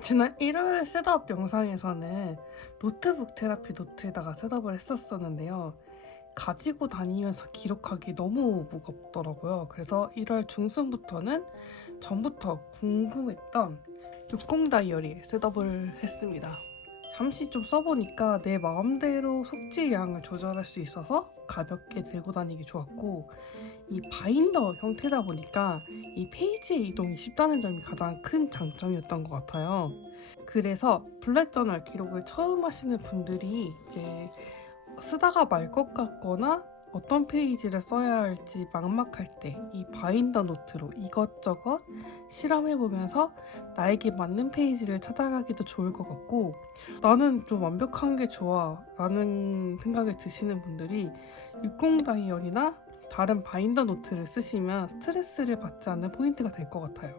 지난 1월 셋업 영상에서는 노트북 테라피 노트에다가 셋업을 했었었는데요. 가지고 다니면서 기록하기 너무 무겁더라고요. 그래서 1월 중순부터는 전부터 궁금했던 60 다이어리에 셋업을 했습니다. 잠시 좀 써보니까 내 마음대로 속지 양을 조절할 수 있어서 가볍게 들고 다니기 좋았고, 이 바인더 형태다 보니까 이 페이지의 이동이 쉽다는 점이 가장 큰 장점이었던 것 같아요. 그래서 블랙 저널 기록을 처음 하시는 분들이 이제 쓰다가 말 것 같거나 어떤 페이지를 써야 할지 막막할 때 이 바인더 노트로 이것저것 실험해보면서 나에게 맞는 페이지를 찾아가기도 좋을 것 같고, 나는 좀 완벽한 게 좋아 라는 생각이 드시는 분들이 60 다이어리나 다른 바인더 노트를 쓰시면 스트레스를 받지 않는 포인트가 될 것 같아요.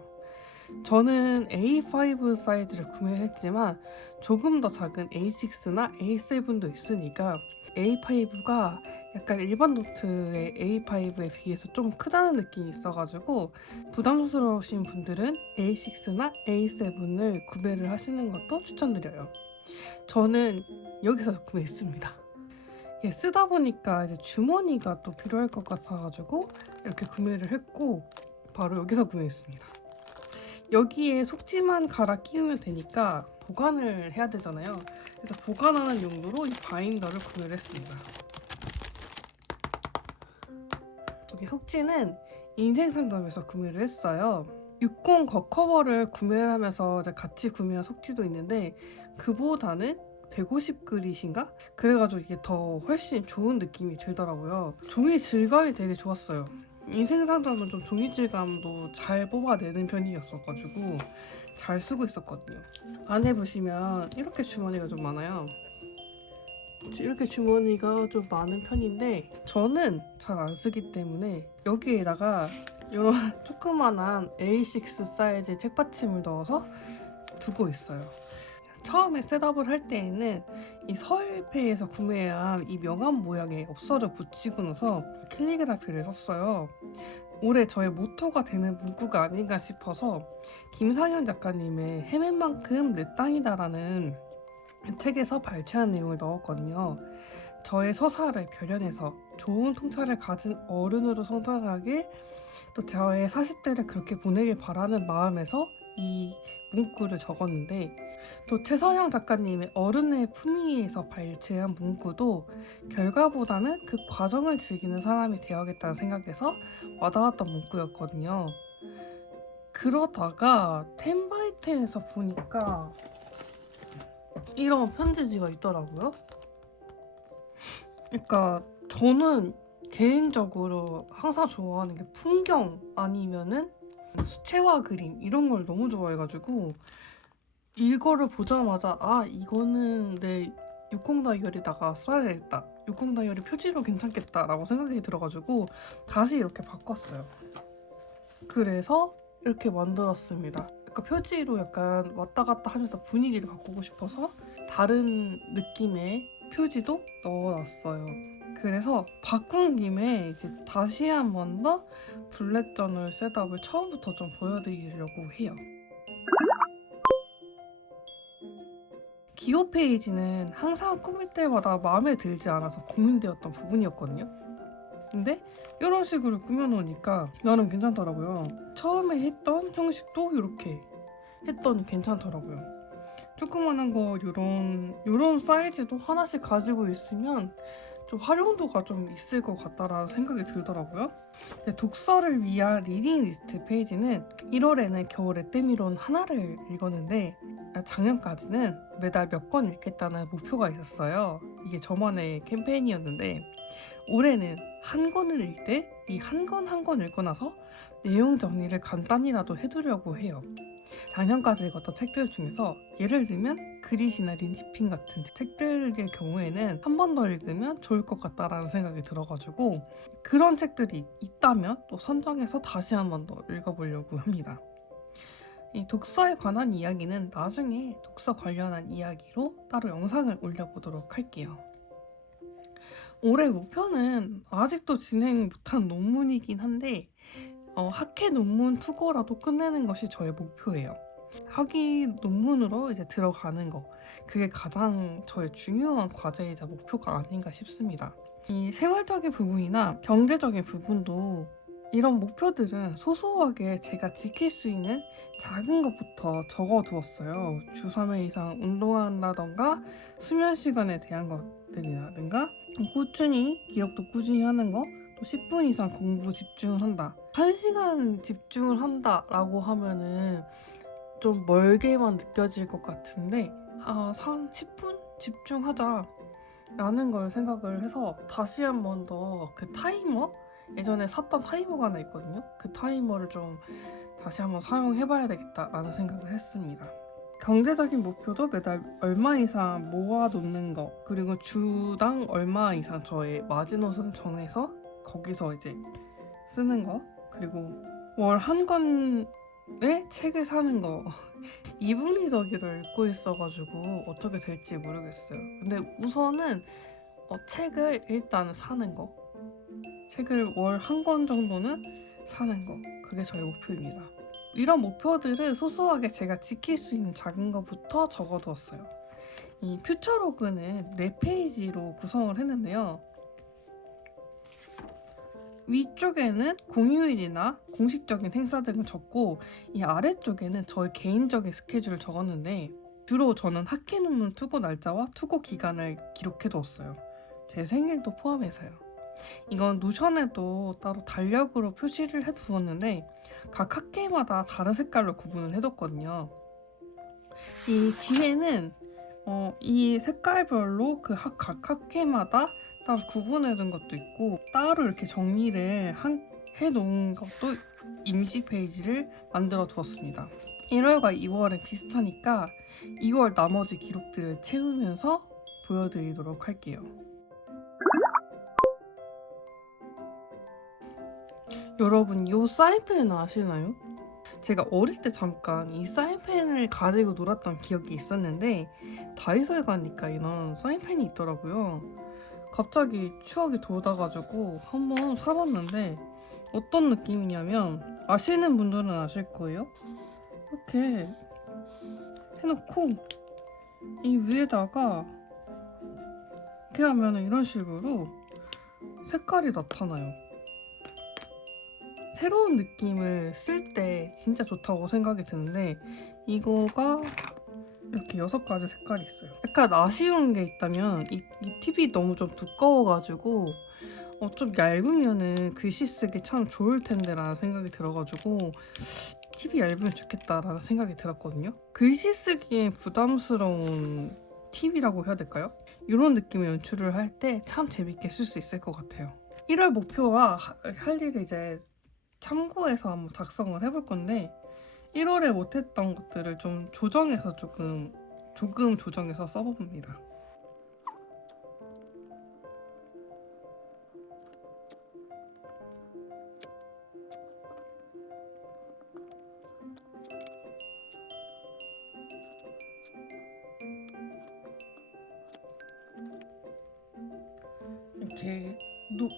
저는 A5 사이즈를 구매했지만 조금 더 작은 A6나 A7도 있으니까 A5가 약간 일반 노트의 A5에 비해서 좀 크다는 느낌이 있어가지고 부담스러우신 분들은 A6나 A7을 구매를 하시는 것도 추천드려요. 저는 여기서 구매했습니다. 이게 쓰다 보니까 이제 주머니가 또 필요할 것 같아가지고 이렇게 구매를 했고, 바로 여기서 구매했습니다. 여기에 속지만 갈아 끼우면 되니까 보관을 해야 되잖아요. 그래서 보관하는 용도로 이 바인더를 구매를 했습니다. 여기 속지는 인생상점에서 구매를 했어요. 60 겉커버를 구매를 하면서 이제 같이 구매한 속지도 있는데 그보다는 150그릿인가? 그래가지고 이게 더 훨씬 좋은 느낌이 들더라고요. 종이 질감이 되게 좋았어요. 인생상점은 좀 종이 질감도 잘 뽑아내는 편이었어가지고 잘 쓰고 있었거든요. 안에 보시면 이렇게 주머니가 좀 많아요. 이렇게 주머니가 좀 많은 편인데 저는 잘 안 쓰기 때문에 여기에다가 이런 조그만한 A6 사이즈 책받침을 넣어서 두고 있어요. 처음에 셋업을 할 때에는 이 서울페이에서 구매한 이 명함 모양의 엽서를 붙이고 나서 캘리그라피를 썼어요. 올해 저의 모토가 되는 문구가 아닌가 싶어서 김상현 작가님의 헤맨 만큼 내 땅이다라는 책에서 발췌한 내용을 넣었거든요. 저의 서사를 별연해서 좋은 통찰을 가진 어른으로 성장하길, 또 저의 40대를 그렇게 보내길 바라는 마음에서 이 문구를 적었는데, 또 최서영 작가님의 어른의 품위에서 발췌한 문구도 결과보다는 그 과정을 즐기는 사람이 되어야겠다는 생각에서 와닿았던 문구였거든요. 그러다가 10x10에서 보니까 이런 편지지가 있더라고요. 그러니까 저는 개인적으로 항상 좋아하는 게 풍경 아니면은 수채화 그림 이런 걸 너무 좋아해가지고 이거를 보자마자 이거는 내 60 다이어리다가 써야 되겠다, 60 다이어리 표지로 괜찮겠다라고 생각이 들어가지고 다시 이렇게 바꿨어요. 그래서 이렇게 만들었습니다. 그러니까 표지로 약간 왔다 갔다 하면서 분위기를 바꾸고 싶어서 다른 느낌의 표지도 넣어놨어요. 그래서 바꾼 김에 이제 다시 한 번 더 블랙 저널 셋업을 처음부터 좀 보여드리려고 해요. 기호 페이지는 항상 꾸밀 때마다 마음에 들지 않아서 고민되었던 부분이었거든요. 근데 이런 식으로 꾸며놓으니까 나름 괜찮더라고요. 처음에 했던 형식도 이렇게 했더니 괜찮더라고요. 조그만한 거 요런 사이즈도 하나씩 가지고 있으면 좀 활용도가 좀 있을 것 같다라는 생각이 들더라고요. 독서를 위한 리딩 리스트 페이지는 1월에는 겨울의 때미론 하나를 읽었는데 작년까지는 매달 몇 권 읽겠다는 목표가 있었어요. 이게 저만의 캠페인이었는데 올해는 한 권을 읽되 이 한 권 한 권 읽고 나서 내용 정리를 간단히라도 해두려고 해요. 작년까지 읽었던 책들 중에서 예를 들면 그릿이나 린치핀 같은 책들의 경우에는 한 번 더 읽으면 좋을 것 같다라는 생각이 들어가지고 그런 책들이 있다면 또 선정해서 다시 한 번 더 읽어보려고 합니다. 이 독서에 관한 이야기는 나중에 독서 관련한 이야기로 따로 영상을 올려보도록 할게요. 올해 목표는 아직도 진행 못한 논문이긴 한데 학회 논문 투고라도 끝내는 것이 저의 목표예요. 학위 논문으로 이제 들어가는 거. 그게 가장 저의 중요한 과제이자 목표가 아닌가 싶습니다. 이 생활적인 부분이나 경제적인 부분도 이런 목표들은 소소하게 제가 지킬 수 있는 작은 것부터 적어두었어요. 주 3회 이상 운동한다던가 수면 시간에 대한 것들이라든가 꾸준히 기록도 꾸준히 하는 거, 또 10분 이상 공부 집중을 한다. 1시간 집중을 한다라고 하면은 좀 멀게만 느껴질 것 같은데 10분 집중하자 라는 걸 생각을 해서 다시 한 번 더 그 타이머, 예전에 샀던 타이머가 하나 있거든요. 그 타이머를 좀 다시 한번 사용해봐야 되겠다라는 생각을 했습니다. 경제적인 목표도 매달 얼마 이상 모아놓는 거, 그리고 주당 얼마 이상 저의 마지노선을 정해서 거기서 이제 쓰는 거, 그리고 월 한 권의 책을 사는 거. 이북리더기를 읽고 있어가지고 어떻게 될지 모르겠어요. 근데 우선은 책을 일단 사는 거, 책을 월 한 권 정도는 사는 거, 그게 저의 목표입니다. 이런 목표들을 소소하게 제가 지킬 수 있는 작은 것부터 적어두었어요. 이 퓨처로그는 4페이지로 구성을 했는데요. 위쪽에는 공휴일이나 공식적인 행사 등을 적고, 이 아래쪽에는 저의 개인적인 스케줄을 적었는데, 주로 저는 학회 논문 투고 날짜와 투고 기간을 기록해 두었어요. 제 생일도 포함해서요. 이건 노션에도 따로 달력으로 표시를 해 두었는데 각 학회마다 다른 색깔로 구분을 해뒀거든요. 이 뒤에는 이 색깔별로 각 학회마다 따로 구분해 둔 것도 있고, 따로 이렇게 정리를 해놓은 것도 임시 페이지를 만들어 두었습니다. 1월과 2월은 비슷하니까 2월 나머지 기록들을 채우면서 보여드리도록 할게요. 여러분, 이 사인펜 아시나요? 제가 어릴 때 잠깐 이 사인펜을 가지고 놀았던 기억이 있었는데, 다이소에 가니까 이런 사인펜이 있더라고요. 갑자기 추억이 돋아가지고 한번 사봤는데 어떤 느낌이냐면, 아시는 분들은 아실 거예요. 이렇게 해놓고 이 위에다가 이렇게 하면 이런 식으로 색깔이 나타나요. 새로운 느낌을 쓸 때 진짜 좋다고 생각이 드는데, 이거가 이렇게 6가지 색깔이 있어요. 약간 아쉬운 게 있다면 이 팁이 너무 좀 두꺼워가지고 좀 얇으면은 글씨 쓰기 참 좋을 텐데 라는 생각이 들어가지고 팁이 얇으면 좋겠다라는 생각이 들었거든요. 글씨 쓰기에 부담스러운 팁이라고 해야 될까요? 이런 느낌의 연출을 할 때 참 재밌게 쓸 수 있을 것 같아요. 1월 목표와 할 일을 이제 참고해서 한번 작성을 해볼 건데, 1월에 못했던 것들을 좀 조정해서 조금 조정해서 써봅니다.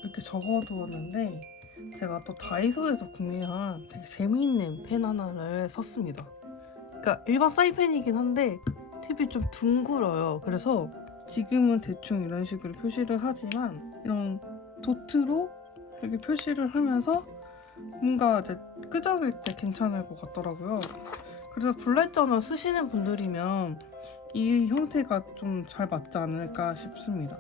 이렇게 적어두었는데, 제가 또 다이소에서 구매한 되게 재미있는 펜 하나를 샀습니다. 그러니까 일반 사인펜이긴 한데 팁이 좀 둥글어요. 그래서 지금은 대충 이런 식으로 표시를 하지만, 이런 도트로 이렇게 표시를 하면서 뭔가 이제 끄적일 때 괜찮을 것 같더라고요. 그래서 블랙저널 쓰시는 분들이면 이 형태가 좀 잘 맞지 않을까 싶습니다.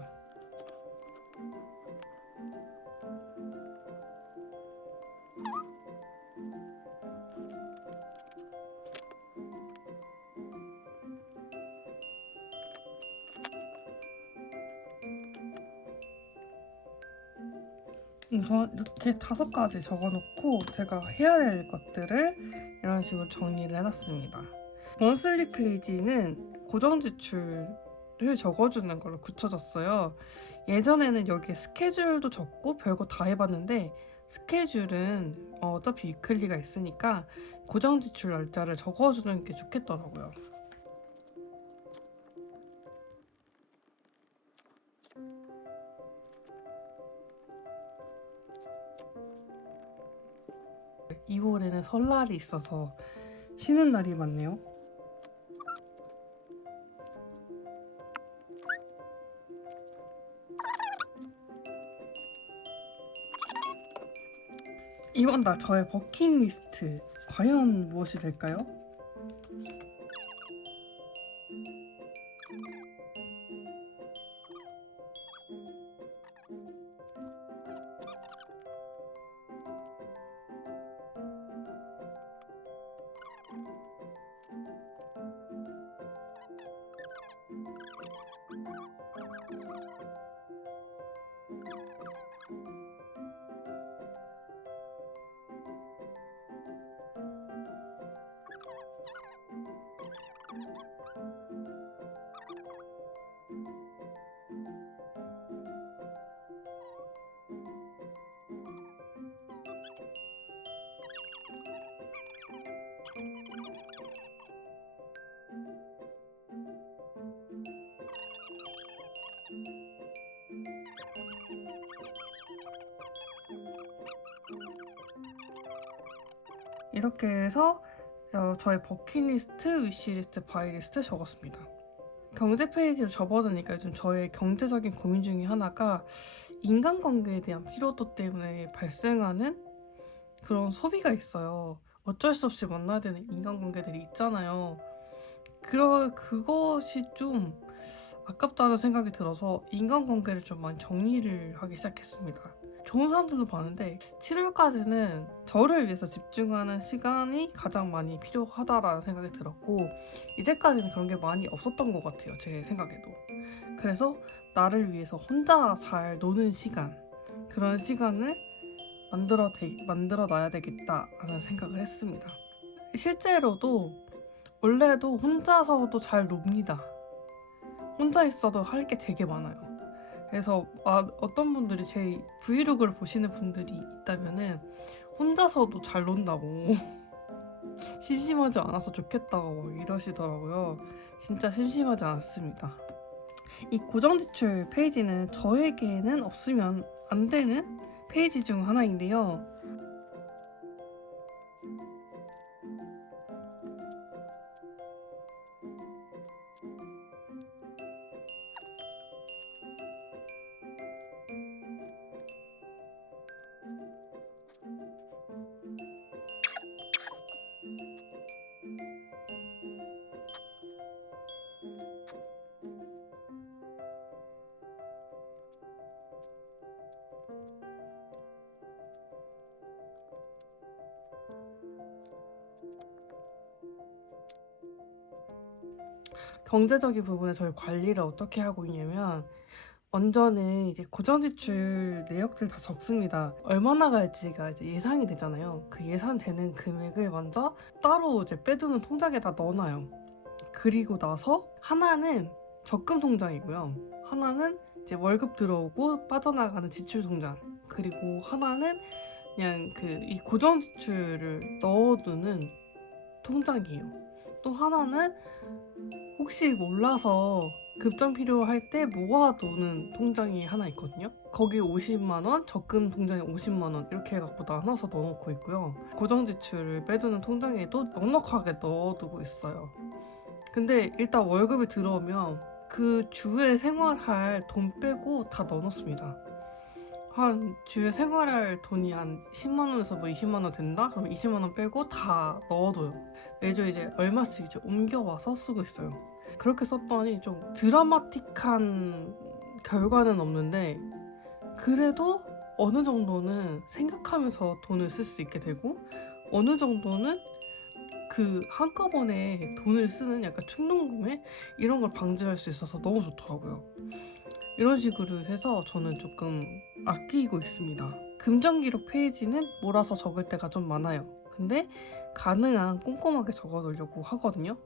우선 이렇게 5가지 적어놓고 제가 해야 될 것들을 이런 식으로 정리를 해놨습니다. 먼슬리 페이지는 고정 지출을 적어주는 걸로 굳혀졌어요. 예전에는 여기에 스케줄도 적고 별거 다 해봤는데, 스케줄은 어차피 위클리가 있으니까 고정 지출 날짜를 적어주는 게 좋겠더라고요. (2월에는) 설날이 있어서 쉬는 날이 많네요. 이번 달 저의 버킷리스트 과연 무엇이 될까요? 이렇게 해서 저의 버킷리스트, 위시리스트, 바이리스트 적었습니다. 경제 페이지로 접어드니까 요즘 저의 경제적인 고민 중에 하나가 인간관계에 대한 피로도 때문에 발생하는 그런 소비가 있어요. 어쩔 수 없이 만나야 되는 인간관계들이 있잖아요. 그것이 좀 아깝다는 생각이 들어서 인간관계를 좀 많이 정리를 하기 시작했습니다. 좋은 사람들도 많은데 7월까지는 저를 위해서 집중하는 시간이 가장 많이 필요하다라는 생각이 들었고, 이제까지는 그런 게 많이 없었던 것 같아요, 제 생각에도. 그래서 나를 위해서 혼자 잘 노는 시간, 그런 시간을 만들어 놔야 되겠다라는 생각을 했습니다. 실제로도 원래도 혼자서도 잘 놉니다. 혼자 있어도 할 게 되게 많아요. 그래서 어떤 분들이 제 브이로그를 보시는 분들이 있다면은 혼자서도 잘 논다고 심심하지 않아서 좋겠다고 이러시더라고요. 진짜 심심하지 않습니다. 이 고정지출 페이지는 저에게는 없으면 안 되는 페이지 중 하나인데요. 경제적인 부분에 저희 관리를 어떻게 하고 있냐면, 먼저는 이제 고정지출 내역들 다 적습니다. 얼마나 갈지가 이제 예상이 되잖아요. 그 예상되는 금액을 먼저 따로 이제 빼두는 통장에다 넣어놔요. 그리고 나서 하나는 적금 통장이고요. 하나는 이제 월급 들어오고 빠져나가는 지출 통장. 그리고 하나는 그냥 이 고정 지출을 넣어두는 통장이에요. 또 하나는 혹시 몰라서 급전 필요할 때 모아두는 통장이 하나 있거든요. 거기 50만 원, 적금 통장에 50만 원 이렇게 해갖고 나눠서 넣어놓고 있고요. 고정 지출을 빼두는 통장에도 넉넉하게 넣어두고 있어요. 근데 일단 월급이 들어오면 그 주에 생활할 돈 빼고 다 넣어놓습니다. 한 주에 생활할 돈이 한 10만 원에서 뭐 20만 원 된다? 그럼 20만 원 빼고 다 넣어둬요. 매주 이제 얼마씩 이제 옮겨와서 쓰고 있어요. 그렇게 썼더니 좀 드라마틱한 결과는 없는데, 그래도 어느 정도는 생각하면서 돈을 쓸 수 있게 되고, 어느 정도는 한꺼번에 돈을 쓰는 약간 충동구매 이런 걸 방지할 수 있어서 너무 좋더라고요. 이런 식으로 해서 저는 조금 아끼고 있습니다. 금전기록 페이지는 몰아서 적을 때가 좀 많아요. 근데 가능한 꼼꼼하게 적어놓으려고 하거든요.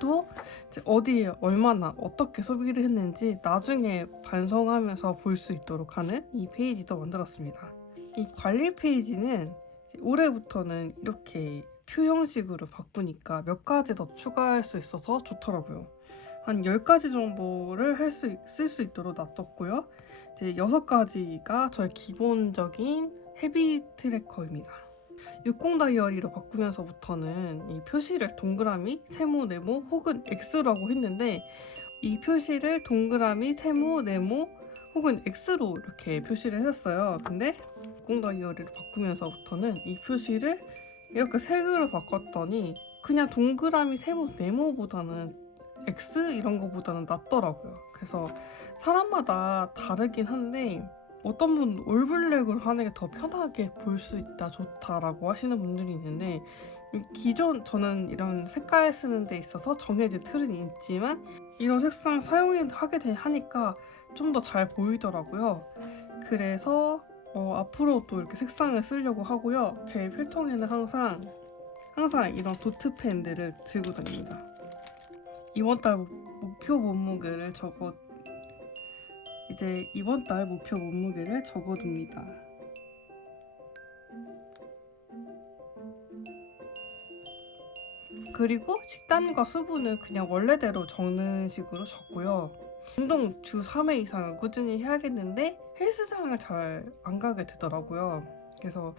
또 이제 어디에 얼마나 어떻게 소비를 했는지 나중에 반성하면서 볼 수 있도록 하는 이 페이지도 만들었습니다. 이 관리 페이지는 올해부터는 이렇게 표 형식으로 바꾸니까 몇 가지 더 추가할 수 있어서 좋더라고요. 한 10가지 정도를 쓸 수 있도록 놔뒀고요. 이제 6가지가 저의 기본적인 헤비 트래커입니다. 60 다이어리로 바꾸면서부터는 이 표시를 동그라미, 세모, 네모 혹은 X라고 했는데 이 표시를 동그라미, 세모, 네모 혹은 X로 이렇게 표시를 했었어요. 근데 60 다이어리를 바꾸면서부터는 이 표시를 이렇게 색으로 바꿨더니 그냥 동그라미, 세모, 네모보다는 X 이런 거보다는 낫더라고요. 그래서 사람마다 다르긴 한데 어떤 분 올블랙으로 하는 게 더 편하게 볼 수 있다, 좋다라고 하시는 분들이 있는데 기존 저는 이런 색깔 쓰는 데 있어서 정해진 틀은 있지만 이런 색상 사용하게 하니까 좀 더 잘 보이더라고요. 그래서 앞으로도 이렇게 색상을 쓰려고 하고요. 제 필통에는 항상 이런 도트 펜들을 들고 다닙니다. 이번 달 목표 몸무게를 적어둡니다. 그리고 식단과 수분을 그냥 원래대로 적는 식으로 적고요. 운동 주 3회 이상은 꾸준히 해야겠는데 헬스장을 잘 안 가게 되더라고요. 그래서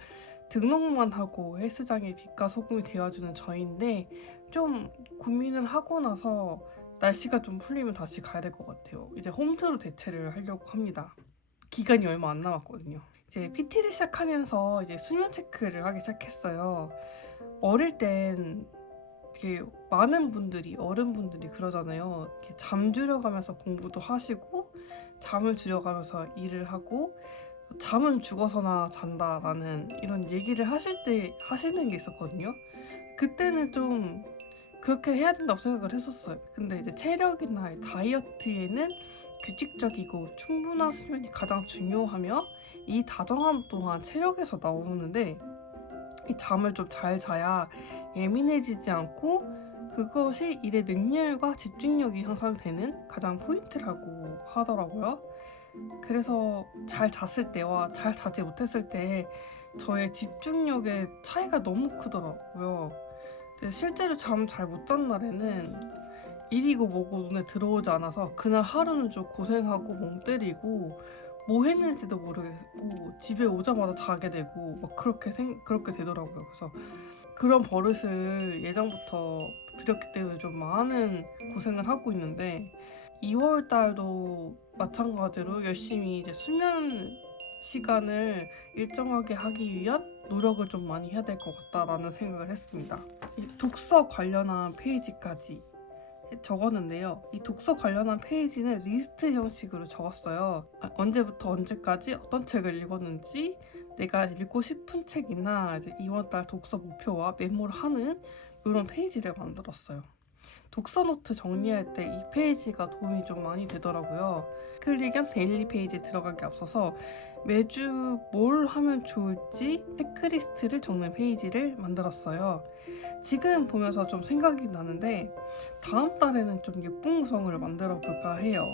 등록만 하고 헬스장에 빛과 소금이 되어주는 저인데 좀 고민을 하고 나서 날씨가 좀 풀리면 다시 가야 될 것 같아요. 이제 홈트로 대체를 하려고 합니다. 기간이 얼마 안 남았거든요. 이제 PT를 시작하면서 이제 수면 체크를 하기 시작했어요. 어릴 땐 되게 많은 분들이 어른분들이 그러잖아요. 이렇게 잠 줄여가면서 공부도 하시고 잠을 줄여가면서 일을 하고 잠은 죽어서나 잔다라는 이런 얘기를 하시는 게 있었거든요. 그때는 좀 그렇게 해야 된다고 생각을 했었어요. 근데 이제 체력이나 다이어트에는 규칙적이고 충분한 수면이 가장 중요하며 이 다정함 또한 체력에서 나오는데 이 잠을 좀 잘 자야 예민해지지 않고 그것이 일의 능률과 집중력이 향상되는 가장 포인트라고 하더라고요. 그래서 잘 잤을 때와 잘 자지 못했을 때 저의 집중력의 차이가 너무 크더라고요. 실제로 잠 잘 못 잔 날에는 일이고 뭐고 눈에 들어오지 않아서 그날 하루는 좀 고생하고 멍 때리고 뭐 했는지도 모르겠고 집에 오자마자 자게 되고 막 그렇게 되더라고요. 그래서 그런 버릇을 예전부터 들였기 때문에 좀 많은 고생을 하고 있는데 2월 달도 마찬가지로 열심히 이제 수면 시간을 일정하게 하기 위한 노력을 좀 많이 해야 될 것 같다라는 생각을 했습니다. 이 독서 관련한 페이지까지 적었는데요. 이 독서 관련한 페이지는 리스트 형식으로 적었어요. 언제부터 언제까지 어떤 책을 읽었는지, 내가 읽고 싶은 책이나 이제 이번 달 독서 목표와 메모를 하는 이런 페이지를 만들었어요. 독서 노트 정리할 때 이 페이지가 도움이 좀 많이 되더라고요. 클릭한 데일리 페이지에 들어가기 앞서서 매주 뭘 하면 좋을지 체크리스트를 적는 페이지를 만들었어요. 지금 보면서 좀 생각이 나는데 다음 달에는 좀 예쁜 구성을 만들어 볼까 해요.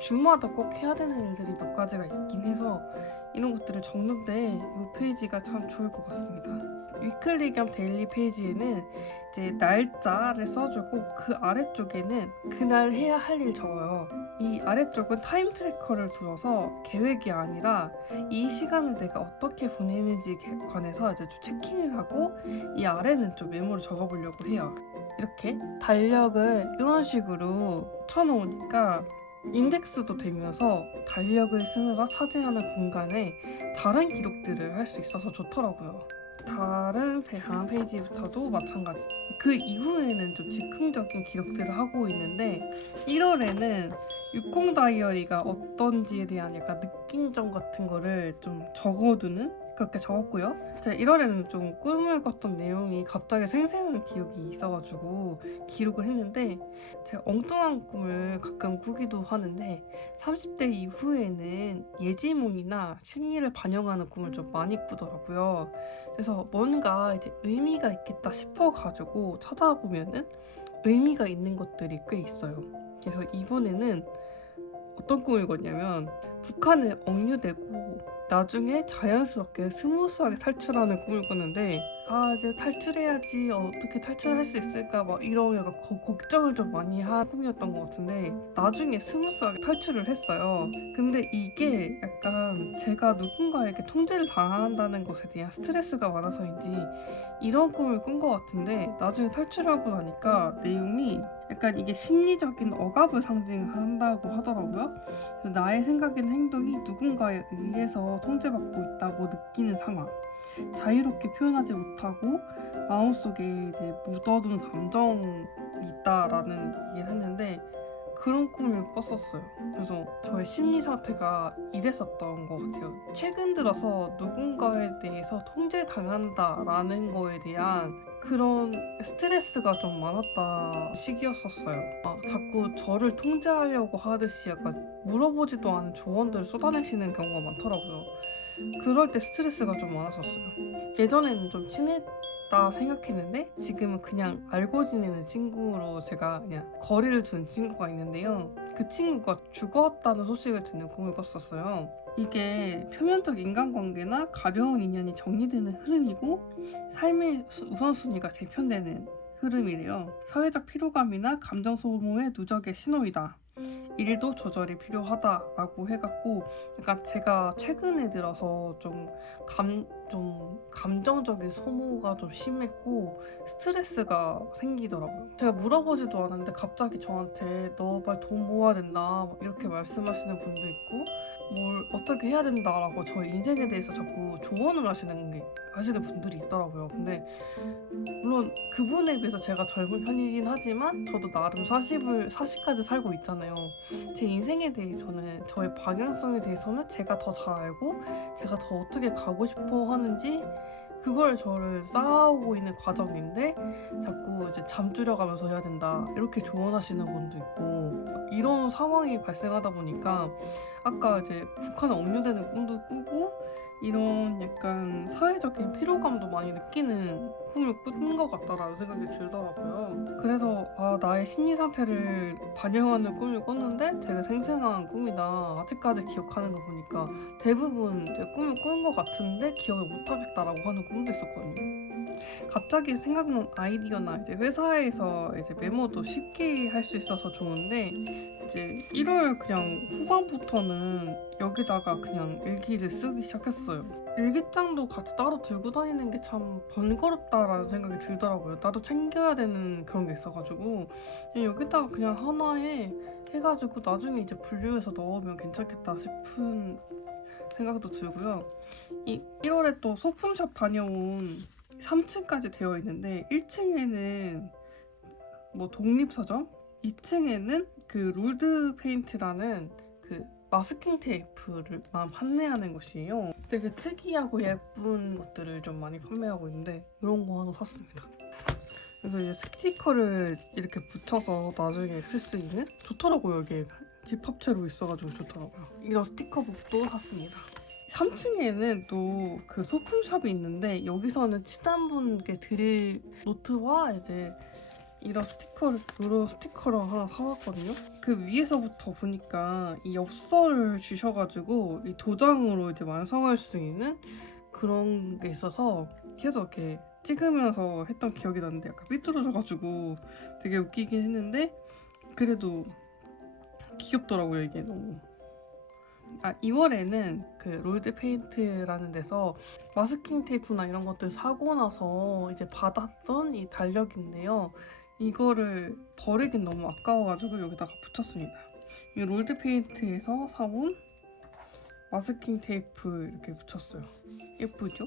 주마다 꼭 해야 되는 일들이 몇 가지가 있긴 해서 이런 것들을 적는데 이 페이지가 참 좋을 것 같습니다. 위클리 겸 데일리 페이지에는 이제 날짜를 써주고 그 아래쪽에는 그날 해야 할 일 적어요. 이 아래쪽은 타임 트래커를 두어서 계획이 아니라 이 시간을 내가 어떻게 보내는지에 관해서 이제 좀 체킹을 하고 이 아래는 좀 메모를 적어보려고 해요. 이렇게 달력을 이런 식으로 쳐놓으니까 인덱스도 되면서 달력을 쓰느라 차지하는 공간에 다른 기록들을 할 수 있어서 좋더라고요. 다른 한 페이지부터도 마찬가지. 그 이후에는 좀 즉흥적인 기록들을 하고 있는데 1월에는 60 다이어리가 어떤지에 대한 약간 느낀점 같은 거를 좀 적어두는 그렇게 적었고요. 제가 1월에는 좀 꿈을 꿨던 내용이 갑자기 생생한 기억이 있어가지고 기록을 했는데 제가 엉뚱한 꿈을 가끔 꾸기도 하는데 30대 이후에는 예지몽이나 심리를 반영하는 꿈을 좀 많이 꾸더라고요. 그래서 뭔가 이제 의미가 있겠다 싶어가지고 찾아보면은 의미가 있는 것들이 꽤 있어요. 그래서 이번에는 어떤 꿈을 꿨냐면 북한에 억류되고 나중에 자연스럽게 스무스하게 탈출하는 꿈을 꿨는데 이제 탈출해야지 어떻게 탈출할 수 있을까 막 이런 약간 걱정을 좀 많이 한 꿈이었던 것 같은데 나중에 스무스하게 탈출을 했어요. 근데 이게 약간 제가 누군가에게 통제를 당한다는 것에 대한 스트레스가 많아서인지 이런 꿈을 꾼 것 같은데 나중에 탈출하고 나니까 내용이 약간 이게 심리적인 억압을 상징한다고 하더라고요. 그래서 나의 생각이나 행동이 누군가에 의해서 통제받고 있다고 느끼는 상황, 자유롭게 표현하지 못하고 마음속에 이제 묻어둔 감정이 있다라는 얘기를 했는데 그런 꿈을 꿨었어요. 그래서 저의 심리 상태가 이랬었던 것 같아요. 최근 들어서 누군가에 대해서 통제당한다라는 거에 대한 그런 스트레스가 좀 많았다 시기였었어요. 자꾸 저를 통제하려고 하듯이 약간 물어보지도 않은 조언들을 쏟아내시는 경우가 많더라고요. 그럴 때 스트레스가 좀 많았었어요. 예전에는 좀 친했다 생각했는데 지금은 그냥 알고 지내는 친구로 제가 그냥 거리를 두는 친구가 있는데요. 그 친구가 죽었다는 소식을 듣는 꿈을 꿨었어요. 이게 표면적 인간관계나 가벼운 인연이 정리되는 흐름이고 삶의 우선순위가 재편되는 흐름이래요. 사회적 피로감이나 감정 소모의 누적의 신호이다. 일도 조절이 필요하다라고 해갖고 약간 제가 최근에 들어서 좀 감정적인 소모가 좀 심했고 스트레스가 생기더라고요. 제가 물어보지도 않았는데 갑자기 저한테 너 빨리 돈 모아야 된다 막 이렇게 말씀하시는 분도 있고 뭘 어떻게 해야 된다라고 저의 인생에 대해서 자꾸 조언을 하시는 분들이 있더라고요. 근데 물론 그분에 비해서 제가 젊은 편이긴 하지만 저도 나름 40까지 살고 있잖아요. 제 인생에 대해서는 저의 방향성에 대해서는 제가 더 잘 알고 제가 더 어떻게 가고 싶어 하는지 그걸 저를 쌓아오고 있는 과정인데 자꾸 이제 잠줄여가면서 해야 된다 이렇게 조언하시는 분도 있고 이런 상황이 발생하다 보니까 아까 이제 북한에 억류되는 꿈도 꾸고 이런 약간 사회적인 피로감도 많이 느끼는 꿈을 꾼 것 같다라는 생각이 들더라고요. 그래서 나의 심리 상태를 반영하는 꿈을 꿨는데 되게 생생한 꿈이다. 아직까지 기억하는 거 보니까 대부분 이제 꿈을 꾼 것 같은데 기억을 못하겠다라고 하는 꿈도 있었거든요. 갑자기 생각난 아이디어나 이제 회사에서 이제 메모도 쉽게 할 수 있어서 좋은데 이제 1월 그냥 후반부터는 여기다가 그냥 일기를 쓰기 시작했어요. 일기장도 같이 따로 들고 다니는 게 참 번거롭다라는 생각이 들더라고요. 나도 챙겨야 되는 그런 게 있어가지고 그냥 여기다가 그냥 하나에 해가지고 나중에 이제 분류해서 넣으면 괜찮겠다 싶은 생각도 들고요. 이 1월에 또 소품샵 다녀온 3층까지 되어 있는데 1층에는 뭐 독립서점, 2층에는 그 롤드 페인트라는 그 마스킹 테이프를만 판매하는 곳이에요. 되게 특이하고 예쁜 것들을 좀 많이 판매하고 있는데 이런 거 하나 샀습니다. 그래서 이제 스티커를 이렇게 붙여서 나중에 쓸 수 있는 좋더라고요. 이게 집합체로 있어가지고 좋더라고요. 이런 스티커북도 샀습니다. 3층에는 또 그 소품샵이 있는데 여기서는 친한 분께 드릴 노트와 이제 이런 스티커를 하나 사왔거든요. 그 위에서부터 보니까 이 엽서를 주셔가지고 이 도장으로 이제 완성할 수 있는 그런 게 있어서 계속 이렇게 찍으면서 했던 기억이 나는데 약간 삐뚤어져가지고 되게 웃기긴 했는데 그래도 귀엽더라고요 이게 너무. 2월에는 그 롤드 페인트라는 데서 마스킹 테이프나 이런 것들 사고 나서 이제 받았던 이 달력인데요. 이거를 버리긴 너무 아까워가지고 여기다가 붙였습니다. 이 롤드 페인트에서 사온 마스킹 테이프 이렇게 붙였어요. 예쁘죠?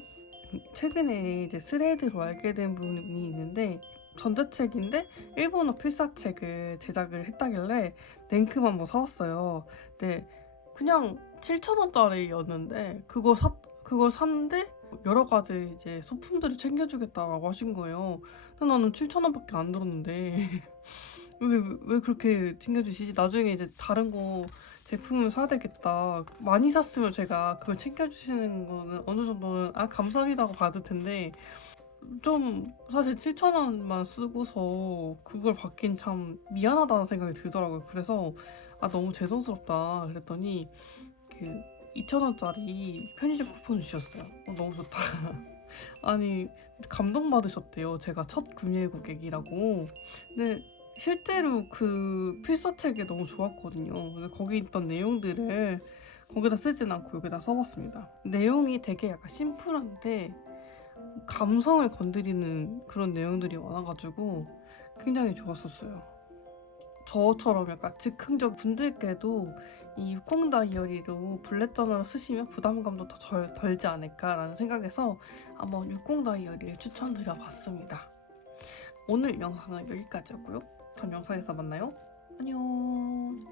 최근에 이제 스레드로 알게 된 분이 있는데 전자책인데 일본어 필사책을 제작을 했다길래 냉큼 한번 사왔어요. 근데 그냥 7,000원짜리였는데 그걸 샀는데 여러 가지 이제 소품들을 챙겨주겠다라고 하신 거예요. 근데 나는 7,000원밖에 안 들었는데 왜 그렇게 챙겨주시지? 나중에 이제 다른 거 제품을 사야 되겠다. 많이 샀으면 제가 그걸 챙겨주시는 거는 어느 정도는 감사합니다고 받을 텐데 좀 사실 7,000원만 쓰고서 그걸 받긴 참 미안하다는 생각이 들더라고요. 그래서 너무 죄송스럽다 그랬더니 그 2,000원짜리 편의점 쿠폰 주셨어요. 너무 좋다. 아니 감동받으셨대요. 제가 첫 구매 고객이라고. 근데 실제로 그 필사책이 너무 좋았거든요. 그래서 거기 있던 내용들을 거기다 쓰진 않고 여기다 써봤습니다. 내용이 되게 약간 심플한데 감성을 건드리는 그런 내용들이 많아가지고 굉장히 좋았었어요. 저처럼 약간 즉흥적 분들께도 이 후콩 다이어리로 블랙 저널을 쓰시면 부담감도 더 덜지 않을까라는 생각에서 한번 후콩 다이어리를 추천드려봤습니다. 오늘 영상은 여기까지였고요. 다음 영상에서 만나요. 안녕.